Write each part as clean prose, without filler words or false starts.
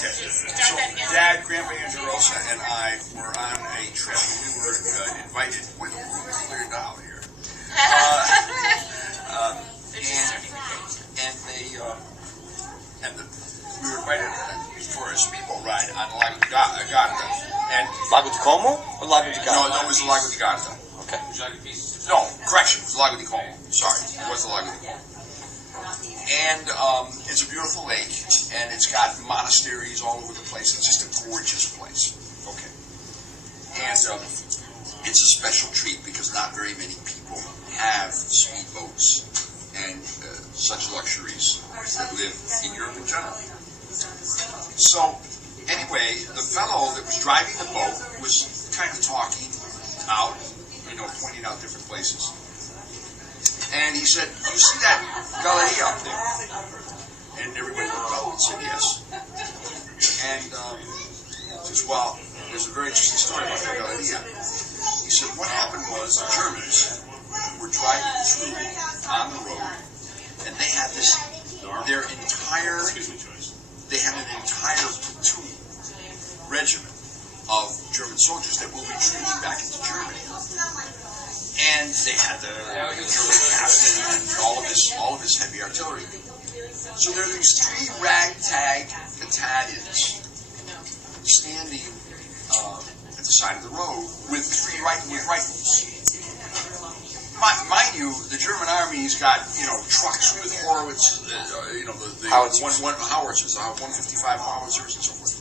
Okay. So Dad, Grandpa Angelosa, and I were on a trip. We were invited. Boy, the room is cleared out here. We were invited for a speedboat ride on Lago di Garda. And Lago di Como or Lago di Garda? No, it was the Lago di Garda. Okay. No, correction, it was Lago di Como. Sorry, it was the Lago di Como. And it's a beautiful lake, and it's got monasteries all over the place. It's just a gorgeous place. Okay. And it's a special treat because not very many people have speedboats and such luxuries that live in Europe in general. So, anyway, the fellow that was driving the boat was kind of talking out, pointing out different places. And he said, "You see that galleria up there?" And everybody looked up and said, "Yes." And he says, "Well, there's a very interesting story about the galleria." He said, "What happened was the Germans were driving through on the road, and they had an entire platoon regiment of German soldiers that were retreating back into Germany. And they had the German captain and all of his heavy artillery. So there are these three ragtag battalions standing at the side of the road with rifles. Mind you, the German army's got trucks with Horowitz, the howitzers, 155 howitzers and so forth.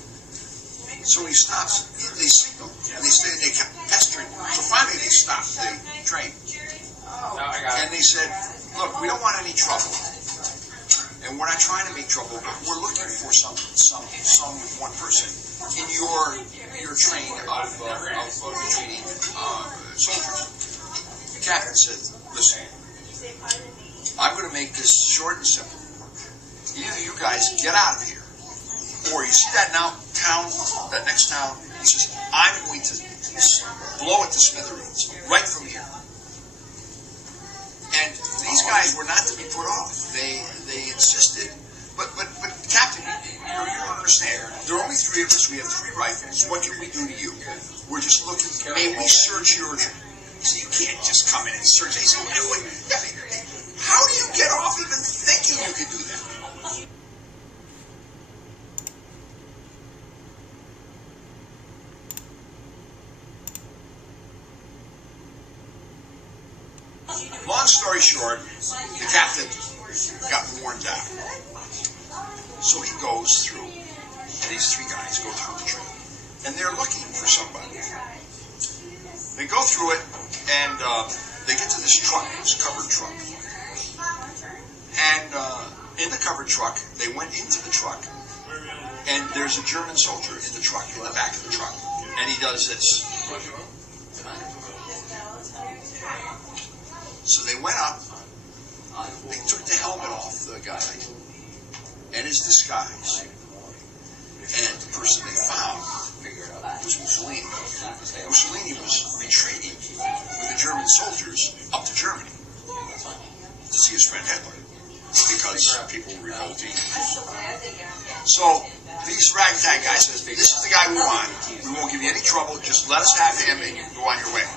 So he stops. They signal, and they kept pestering. So finally, they stopped the train, and they said, "Look, we don't want any trouble, and we're not trying to make trouble, but we're looking for one person in your train of retreating soldiers." The captain said, "Listen, I'm going to make this short and simple. Either you guys get out of here, or you see that next town, he says, I'm going to blow it to smithereens, right from here." And these guys were not to be put off. They insisted. But Captain, you don't understand. There are only three of us. We have 3 rifles. What can we do to you? We're just looking. May we search your train? So you can't just come in and search. They said, how do you get off even thinking you could do that? Long story short, the captain got worn down. So he goes through, and these 3 guys go through the train, and they're looking for somebody. They go through it, and they get to this truck, this covered truck. And in the covered truck, they went into the truck, and there's a German soldier in the truck, in the back of the truck. And he does this. So they went up, they took the helmet off the guy, and his disguise. And the person they found was Mussolini. Mussolini was retreating with the German soldiers up to Germany to see his friend Hitler because people were revolting. So these ragtag guys says, "This is the guy we want. We won't give you any trouble. Just let us have him, and you can go on your way."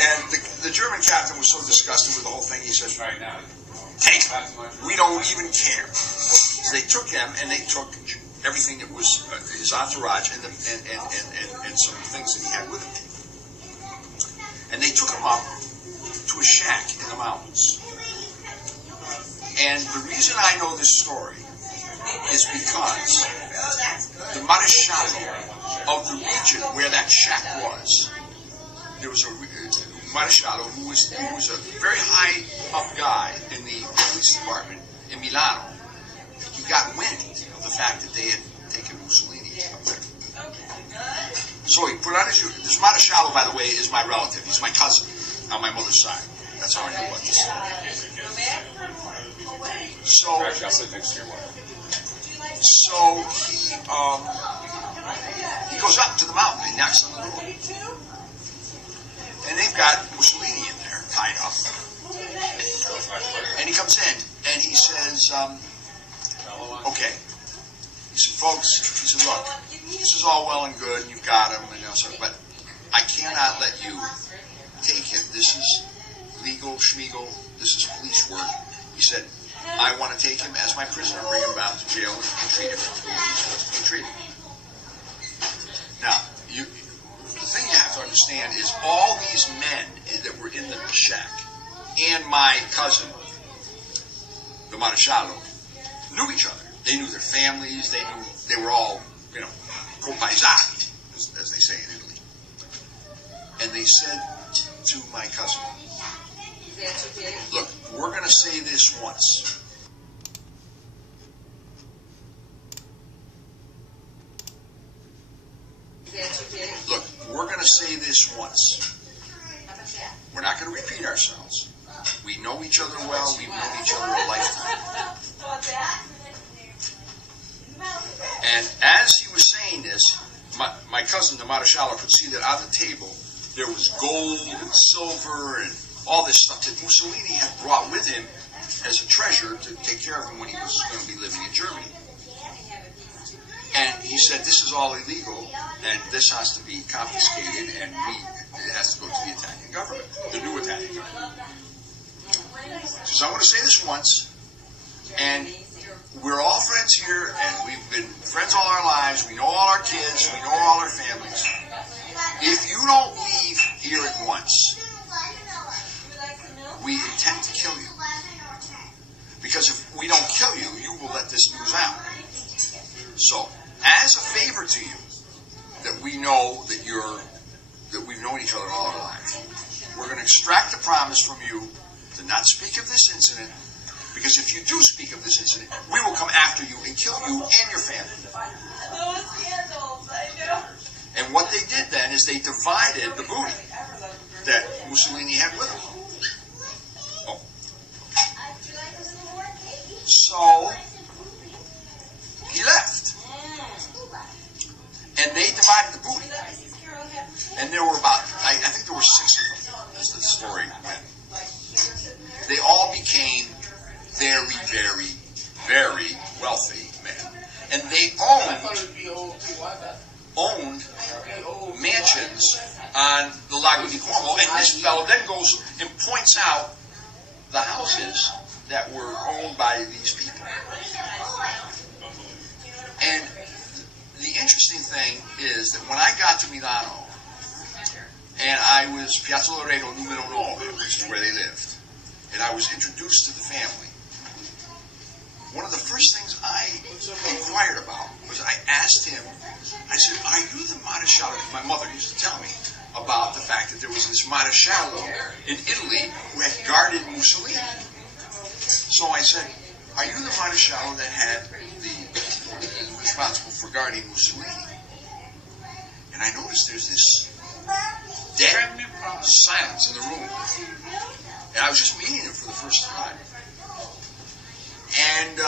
And the German captain was so disgusted with the whole thing, he says, "Take him. We don't even care." So they took him, and they took everything that was his entourage and some things that he had with him. And they took him up to a shack in the mountains. And the reason I know this story is because the Marechal of the region where that shack was, there was a Marechal who was a very high up guy in the police department in Milano. He got wind of the fact that they had taken Mussolini up there. So he put on his uniform. This Marechal, by the way, is my relative. He's my cousin on my mother's side. That's how I know about this. So he goes up to the mountain. He knocks on the door. And they've got Mussolini in there, tied up. And he comes in, and he says, "Okay, else, but I cannot let you take him. This is legal schmiegel. This is police work. He said, I want to take him as my prisoner, bring him down to jail, and treat him the way he's supposed to be treated. Now, the thing you have to understand is all these men that were in the shack and my cousin, the Marechalo, knew each other. They knew their families. They were all, compaesani, as they say in Italy. And they said to my cousin, look, we're going to say this once. Look, we're going to say this once. We're not going to repeat ourselves. We know each other well. We've known each other a lifetime. And as he was saying this, my cousin, the Marechalo, could see that on the table there was gold and silver and all this stuff that Mussolini had brought with him as a treasure to take care of him when he was going to be living in Germany. And he said, this is all illegal, and this has to be confiscated, and it has to go to the Italian government, the new Italian government. So I want to say this once, and we're all friends here, and we've been friends all our lives. We know all our kids. We know all our families. If you don't leave here at once, we intend to kill you. Because if we don't kill you, you will let this news out. So, as a favor to you, that we know that we've known each other all our lives, we're going to extract a promise from you to not speak of this incident, because if you do speak of this incident, we will come after you and kill you and your family. And what they did then is they divided the booty that Mussolini had with him. Oh. So, he left. And they divided the booty. And there were about, I think there were 6 of them, as the story went. They all became very, very, very wealthy men. And they owned mansions on the Lago di Como. And this fellow then goes and points out the houses that were owned by these people. And the interesting thing is that when I got to Milano, and I was Piazza Loreto numero 9, which is where they lived, and I was introduced to the family, one of the first things I inquired about was I asked him, I said, are you the Marechalo? My mother used to tell me about the fact that there was this Marechalo in Italy who had guarded Mussolini. So I said, are you the Marechalo that had responsible for guarding Mussolini? And I noticed there's this dead silence in the room. And I was just meeting him for the first time. And